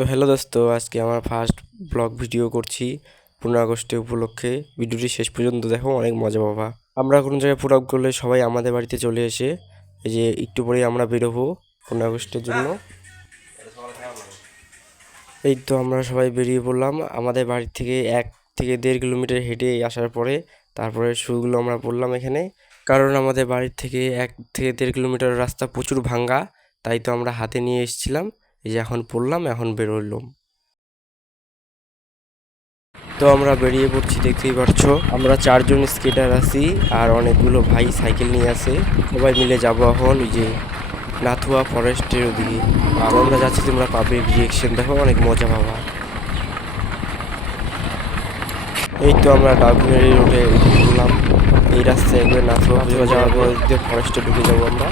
তো হ্যালো দোস্ত, আজকে আমার ফার্স্ট ব্লগ ভিডিও করছি 15 আগস্টে উপলক্ষে। ভিডিওটি শেষ পর্যন্ত দেখো, অনেক মজা পাবা। আমরা কোনো জায়গায় প্রোগ্রাম করলে সবাই আমাদের বাড়িতে চলে এসে এই যে একটু পরেই আমরা বেরোবো 15 আগস্টের জন্য। এই তো আমরা সবাই বেরিয়ে পড়লাম। আমাদের বাড়ি থেকে 1 থেকে 1.5 কিলোমিটার হেঁটে আসার পরে তারপরে শুগুলো আমরা পড়লাম এখানে, কারণ আমাদের বাড়ির থেকে 1 থেকে 1.5 কিলোমিটার রাস্তা প্রচুর ভাঙ্গা, তাই তো আমরা হাতে নিয়ে এসেছিলাম। এই যে এখন পড়লাম, এখন বেরোলাম। তো আমরা বেরিয়ে পড়ছি, দেখতেই পারছো আমরা 4জন স্কেটার আছি আর অনেকগুলো ভাই সাইকেল নিয়ে আছে। সবাই মিলে যাবো এখন ওই যে নাথুয়া ফরেস্টের ওদিকে। আর আমরা যাচ্ছি, তোমরা পাবে রিয়েকশন দেখো, অনেক মজা পাবা। এই তো আমরা ডাউকিনারি রোডে উঠে পড়লাম। এই রাস্তায় একবার নাথুয়া যাওয়ার পর ফরেস্টে ঢুকে যাবো আমরা।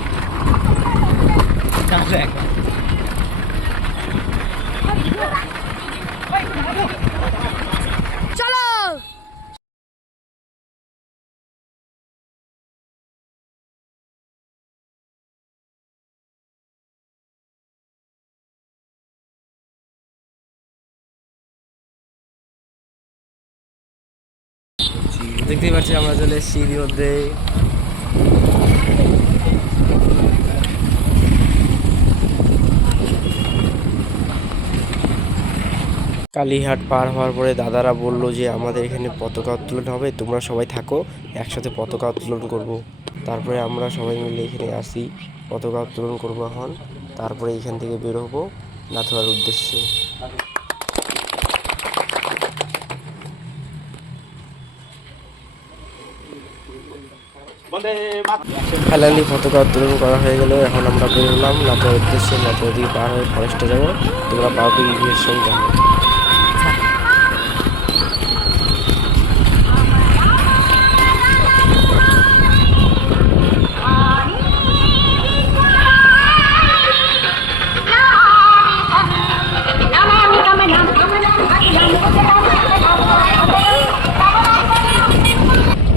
দেখতেই পাচ্ছি আমরা চলে এসেছি মধ্যে। কালীহাট পার হওয়ার পরে দাদারা বলল যে আমাদের এখানে পতাকা উত্তোলন হবে, তোমরা সবাই থাকো, একসাথে পতাকা উত্তোলন করব। তারপরে আমরা সবাই মিলে এখানে আসি, পতাকা উত্তোলন করবো এখন। তারপরে এখান থেকে বের হবো নাথুয়ার উদ্দেশ্যে। ফাইনালি পতাকা উত্তোলন করা হয়ে গেল। এখন আমরা বেরোলাম নাথুয়ার উদ্দেশ্যে। নাথুয়া দিকে পার হয়ে ফরেস্টে যাবো। তোমরা পাবলিক রিভিউয়ের দেখো।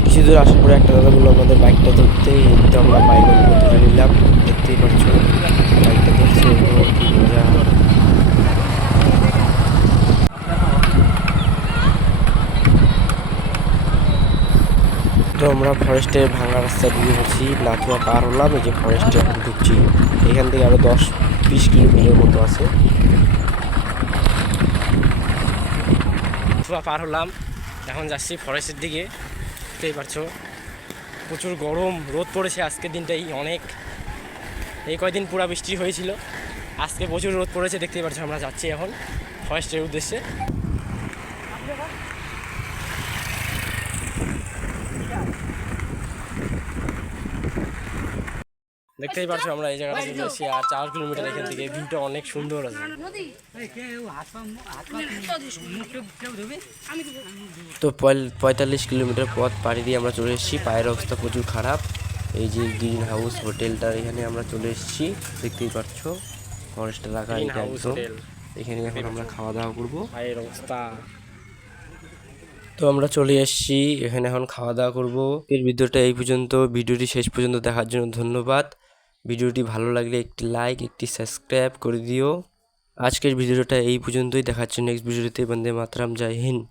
কিছু দূর আসার পরে একটা দাদা বললো আমাদের বাইকটা ধরতে। তো আমরা বাইকগুলো ধরে নিলাম, দেখতেই পাচ্ছ বাইকটা ধরছে। কি মজা! তো আমরা ফরেস্টের ভাঙা রাস্তায় ঢুকে পড়ছি, নাথুয়া পার হলাম। এই যে ফরেস্টে এখন ঢুকছি, এখান থেকে আরো 10-20 কিলোমিটার মতো আছে। নাথুয়া পার হলাম, এখন যাচ্ছি ফরেস্টের দিকে। দেখতেই পারছো প্রচুর গরম, রোদ পড়েছে আজকের দিনটাই অনেক। এই কয়দিন পুরা বৃষ্টি হয়েছিল, আজকে প্রচুর রোদ পড়েছে। দেখতেই পাচ্ছ আমরা যাচ্ছি এখন ফরেস্টের উদ্দেশ্যে। দেখতেই পাচ্ছ আমরা এই জায়গাটা চলে এসেছি, আর 4 কিলোমিটার এখান থেকে। ভিউটা অনেক সুন্দর আছে। তো 45 কিলোমিটার পথ পাড়ি দিয়ে আমরা চলে এসেছি। পায়ের অবস্থা প্রচুর খারাপ। এই যে গ্রিন হাউস হোটেলটার এখানে আমরা চলে এসেছি, দেখতেই পাচ্ছ ফরেস্ট এলাকা এটা একদম। এখানে এখন আমরা খাওয়া দাওয়া করবো। পায়ের অবস্থা তো আমরা চলে এসেছি এখানে, এখন খাওয়া দাওয়া করবো। এর ভিডিওটা এই পর্যন্ত। ভিডিওটি শেষ পর্যন্ত দেখার জন্য ধন্যবাদ। ভিডিওটি ভালো লাগলে একটি লাইক, একটি সাবস্ক্রাইব করে দিও। আজকের ভিডিওটা এই পর্যন্তই। দেখাচ্ছি নেক্সট ভিডিওতে। বন্দে মাতরম, জয় হিন্দ।